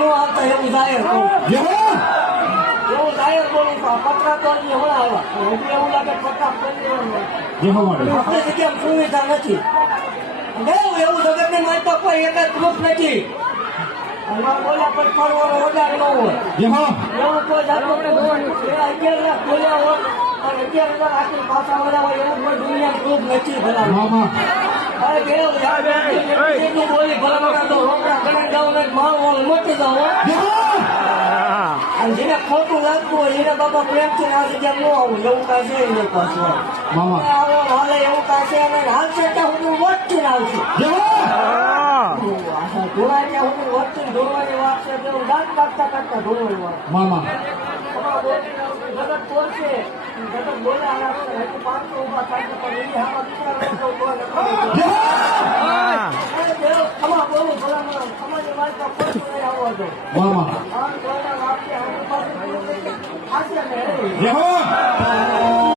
નો આવતા એવું જાહેર કહું. એવું જાહેર બોલું તો આ પતરા તો હજી હમણાં આવ્યા. હજી એવું લાગે પતરા કરી દેવાનું. આપણી જગ્યાએ સુવિધા નથી. એવું જગતની માનતા કોઈ એક જ ગ્રુપ નથી. અમારા બોલ્યા પછી ફરવાનો વધારે ન હોય. એવું કોઈ જાતનું 11 લાખ બોલ્યા હોય અને 11,000 આખી પાછા મળ્યા હોય એવું કોઈ દુનિયા ગ્રુપ નથી ભલા. અરે કેવું એટલું બોલી ભલા મને તો રોકડા ગણી જાવ ને માલ મોટી જાવ. અને જેને ખોટું લાગતું હોય એને બાબા પ્રેમથી આ જગ્યા ન આવું એવું કાંઈ છે નહીં પાછું. આવો હાલે એવું કાંઈ છે અને હાલશે ત્યાં હું વોટથી આવશું. ધોળા ત્યાં હું વોટથી ધોળવાની વાત છે તેવું દાંત કાઢતા કાઢતા ધોળવાની વાત. જગત તોડશે જગત બોલ્યા 500 ઉભા થાય પણ એની હામાં બોલું ભલા સમાજની વાત કોઈ આવવા દો.